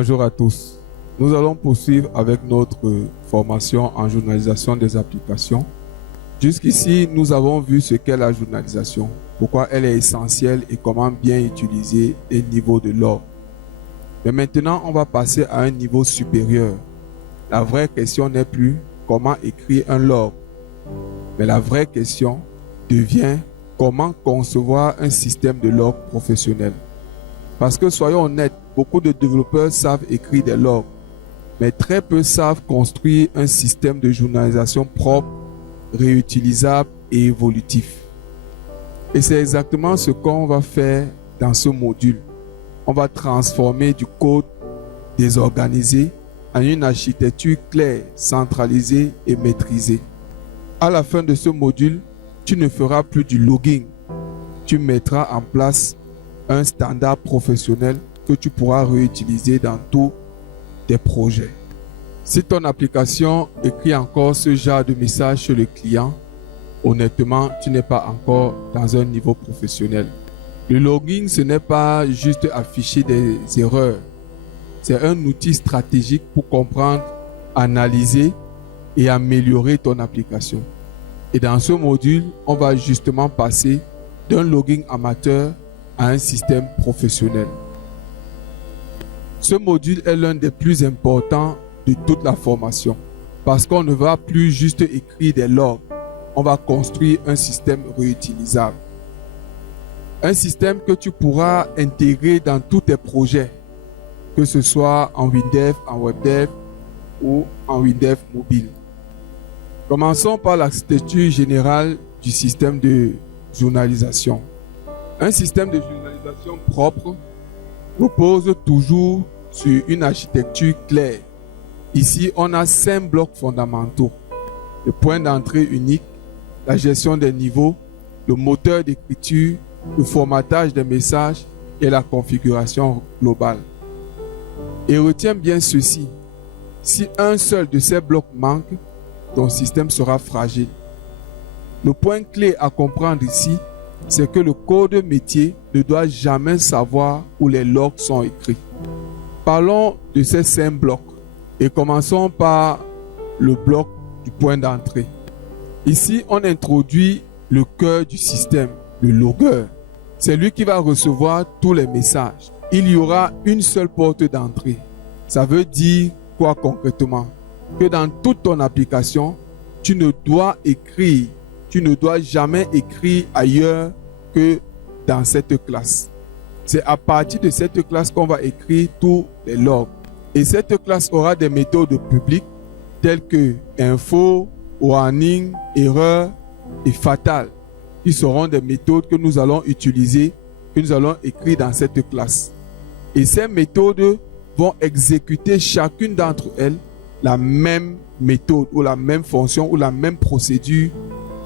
Bonjour à tous. Nous allons poursuivre avec notre formation en journalisation des applications. Jusqu'ici, nous avons vu ce qu'est la journalisation, pourquoi elle est essentielle et comment bien utiliser les niveaux de log. Mais maintenant, on va passer à un niveau supérieur. La vraie question n'est plus comment écrire un log, mais la vraie question devient comment concevoir un système de log professionnel. Parce que soyons honnêtes, beaucoup de développeurs savent écrire des logs, mais très peu savent construire un système de journalisation propre, réutilisable et évolutif. Et c'est exactement ce qu'on va faire dans ce module. On va transformer du code désorganisé en une architecture claire, centralisée et maîtrisée. À la fin de ce module, tu ne feras plus du logging. Tu mettras en place un standard professionnel que tu pourras réutiliser dans tous tes projets. Si ton application écrit encore ce genre de message chez le client, honnêtement, tu n'es pas encore dans un niveau professionnel. Le logging, ce n'est pas juste afficher des erreurs. C'est un outil stratégique pour comprendre, analyser et améliorer ton application. Et dans ce module, on va justement passer d'un logging amateur à un système professionnel. Ce module est l'un des plus importants de toute la formation parce qu'on ne va plus juste écrire des logs, on va construire un système réutilisable. Un système que tu pourras intégrer dans tous tes projets, que ce soit en WinDev, en WebDev ou en WinDev mobile. Commençons par l'architecture générale du système de journalisation. Un système de journalisation propre repose toujours sur une architecture claire. Ici, on a 5 blocs fondamentaux. Le point d'entrée unique, la gestion des niveaux, le moteur d'écriture, le formatage des messages et la configuration globale. Et retiens bien ceci. Si un seul de ces blocs manque, ton système sera fragile. Le point clé à comprendre ici, c'est que le code métier ne doit jamais savoir où les logs sont écrits. Parlons de ces 5 blocs et commençons par le bloc du point d'entrée. Ici, on introduit le cœur du système, le logger. C'est lui qui va recevoir tous les messages. Il y aura une seule porte d'entrée. Ça veut dire quoi concrètement? Que dans toute ton application, tu ne dois jamais écrire ailleurs que dans cette classe. C'est à partir de cette classe qu'on va écrire tous les logs. Et cette classe aura des méthodes publiques telles que info, warning, erreur et fatal, qui seront des méthodes que nous allons utiliser, que nous allons écrire dans cette classe. Et ces méthodes vont exécuter chacune d'entre elles la même méthode ou la même fonction ou la même procédure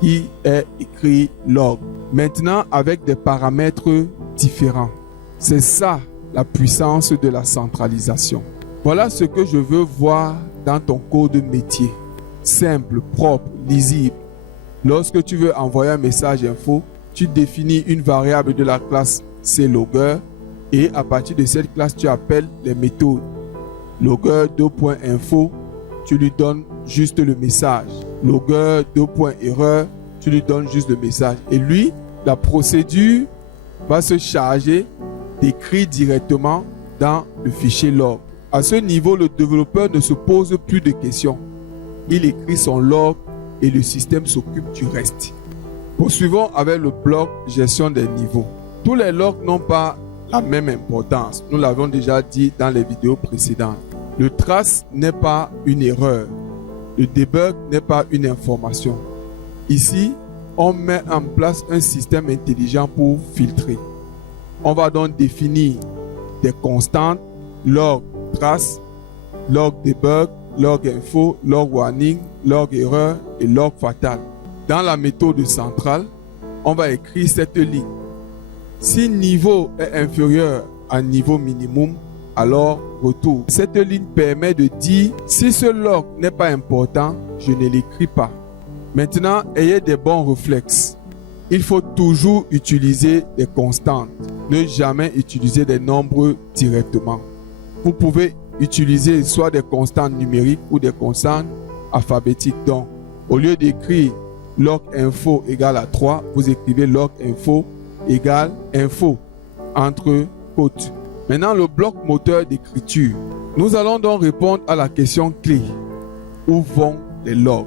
qui est écrit log. Maintenant avec des paramètres différents. C'est ça la puissance de la centralisation. Voilà ce que je veux voir dans ton code métier. Simple, propre, lisible. Lorsque tu veux envoyer un message info, tu définis une variable de la classe clogger et à partir de cette classe, tu appelles les méthodes. Logger2.info, tu lui donnes juste le message. Logger2.erreur, tu lui donnes juste le message. Et lui, la procédure va se charger d'écrire directement dans le fichier log. À ce niveau, le développeur ne se pose plus de questions. Il écrit son log et le système s'occupe du reste. Poursuivons avec le bloc gestion des niveaux. Tous les logs n'ont pas la même importance. Nous l'avons déjà dit dans les vidéos précédentes. Le trace n'est pas une erreur. Le debug n'est pas une information. Ici, on met en place un système intelligent pour filtrer. On va donc définir des constantes, log trace, log debug, log info, log warning, log erreur et log fatal. Dans la méthode centrale, on va écrire cette ligne. Si niveau est inférieur à niveau minimum, alors retour. Cette ligne permet de dire si ce log n'est pas important, je ne l'écris pas. Maintenant, ayez des bons réflexes. Il faut toujours utiliser des constantes. Ne jamais utiliser des nombres directement. Vous pouvez utiliser soit des constantes numériques ou des constantes alphabétiques. Donc, au lieu d'écrire log info égale à 3, vous écrivez log info égale info entre côtes. Maintenant, le bloc moteur d'écriture. Nous allons donc répondre à la question clé. Où vont les logs?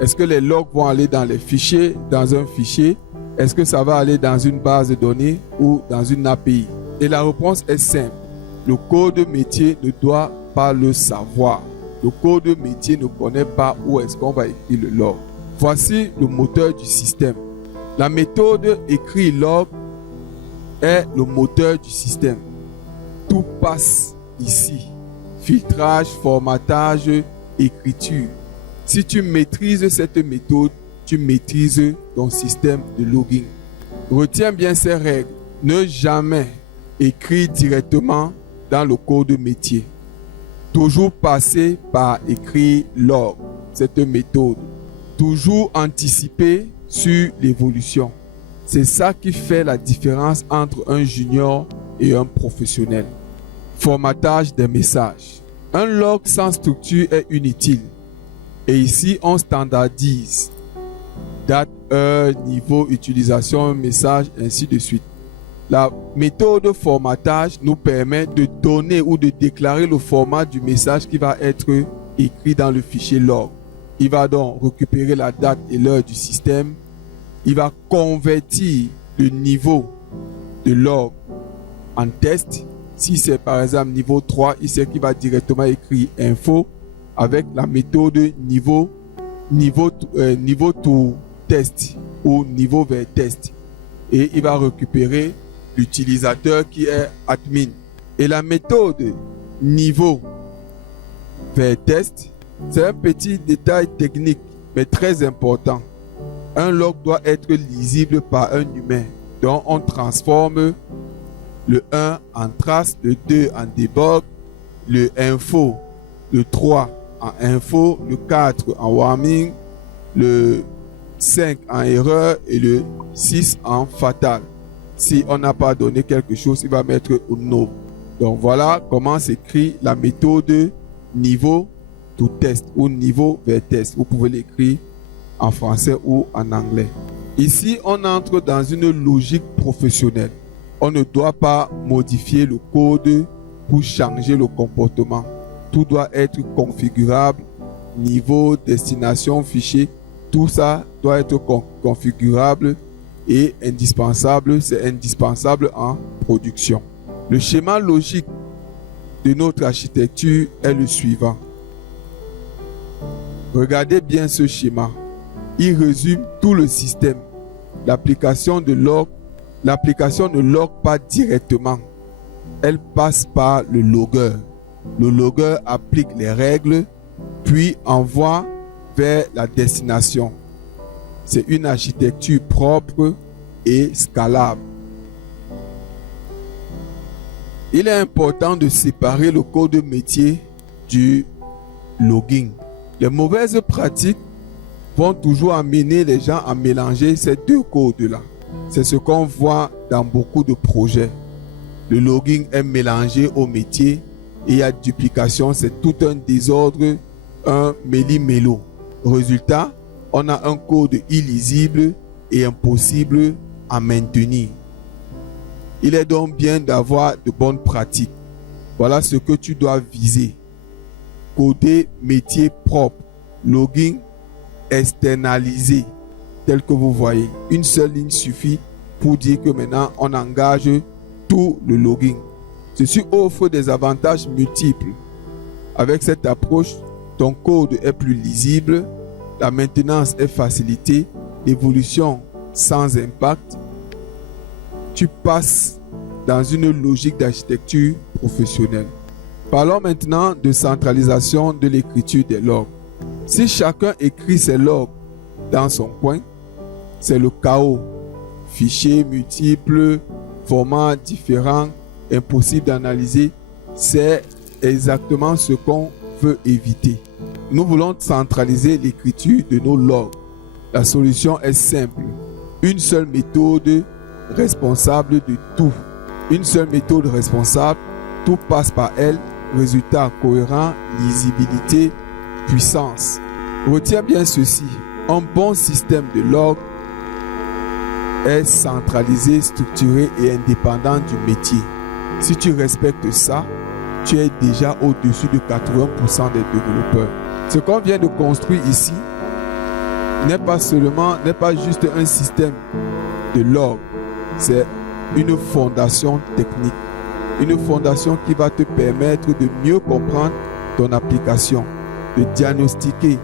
Est-ce que les logs vont aller dans les fichiers, dans un fichier? Est-ce que ça va aller dans une base de données ou dans une API? Et la réponse est simple. Le code métier ne doit pas le savoir. Le code métier ne connaît pas où est-ce qu'on va écrire le log. Voici le moteur du système. La méthode écrit log est le moteur du système. Tout passe ici. Filtrage, formatage, écriture. Si tu maîtrises cette méthode, tu maîtrises ton système de logging. Retiens bien ces règles. Ne jamais écrire directement dans le code métier. Toujours passer par écrire log, cette méthode. Toujours anticiper sur l'évolution. C'est ça qui fait la différence entre un junior et un professionnel. Formatage des messages. Un log sans structure est inutile. Et ici, on standardise. Date, heure, niveau, utilisation, message, ainsi de suite. La méthode formatage nous permet de donner ou de déclarer le format du message qui va être écrit dans le fichier log. Il va donc récupérer la date et l'heure du système. Il va convertir le niveau de log en test. Si c'est par exemple niveau 3, il sait qu'il va directement écrire info avec la méthode niveau to test ou niveau vers test. Et il va récupérer l'utilisateur qui est admin. Et la méthode niveau vers test, c'est un petit détail technique, mais très important. Un log doit être lisible par un humain. Donc, on transforme le 1 en trace, le 2 en debug, le info, le 3 en info, le 4 en warming, le 5 en erreur et le 6 en fatal. Si on n'a pas donné quelque chose, il va mettre au no. Donc voilà comment s'écrit la méthode niveau to test ou niveau vers test. Vous pouvez l'écrire en français ou en anglais. Ici, on entre dans une logique professionnelle. On ne doit pas modifier le code pour changer le comportement. Tout doit être configurable, niveau, destination, fichier. Tout ça doit être configurable et indispensable. C'est indispensable en production. Le schéma logique de notre architecture est le suivant. Regardez bien ce schéma. Il résume tout le système. L'application ne log pas directement. Elle passe par le logger. Le logger applique les règles, puis envoie vers la destination. C'est une architecture propre et scalable. Il est important de séparer le code métier du logging. Les mauvaises pratiques vont toujours amener les gens à mélanger ces deux codes-là. C'est ce qu'on voit dans beaucoup de projets. Le logging est mélangé au métier et il y a duplication, c'est tout un désordre, un méli-mélo. Résultat, on a un code illisible et impossible à maintenir. Il est donc bien d'avoir de bonnes pratiques. Voilà ce que tu dois viser. Coder métier propre, logging externalisé, tel que vous voyez. Une seule ligne suffit pour dire que maintenant on engage tout le logging. Ceci offre des avantages multiples. Avec cette approche, ton code est plus lisible, la maintenance est facilitée, l'évolution sans impact. Tu passes dans une logique d'architecture professionnelle. Parlons maintenant de centralisation de l'écriture des logs. Si chacun écrit ses logs dans son coin, c'est le chaos. Fichiers multiples, formats différents, impossible d'analyser. C'est exactement ce qu'on veut éviter. Nous voulons centraliser l'écriture de nos logs. La solution est simple. Une seule méthode responsable de tout. Une seule méthode responsable, tout passe par elle. résultats cohérents, lisibilité, puissance. Retiens bien ceci, un bon système de log est centralisé, structuré et indépendant du métier. Si tu respectes ça, tu es déjà au-dessus de 80% des développeurs. Ce qu'on vient de construire ici n'est pas juste un système de log, c'est une fondation technique. Une fondation qui va te permettre de mieux comprendre ton application, de diagnostiquer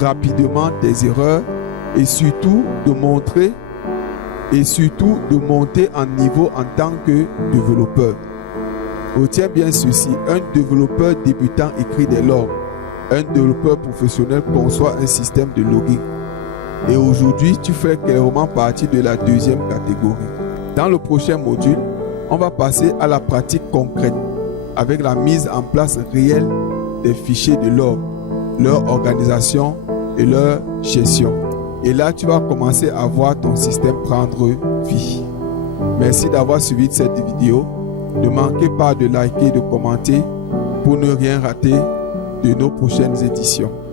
rapidement tes erreurs et surtout de monter en niveau en tant que développeur. Retiens bien ceci, un développeur débutant écrit des logs. Un développeur professionnel conçoit un système de logging. Et aujourd'hui, tu fais clairement partie de la deuxième catégorie. Dans le prochain module, on va passer à la pratique concrète avec la mise en place réelle des fichiers de log, leur organisation et leur gestion. Et là, tu vas commencer à voir ton système prendre vie. Merci d'avoir suivi cette vidéo. Ne manquez pas de liker et de commenter pour ne rien rater de nos prochaines éditions.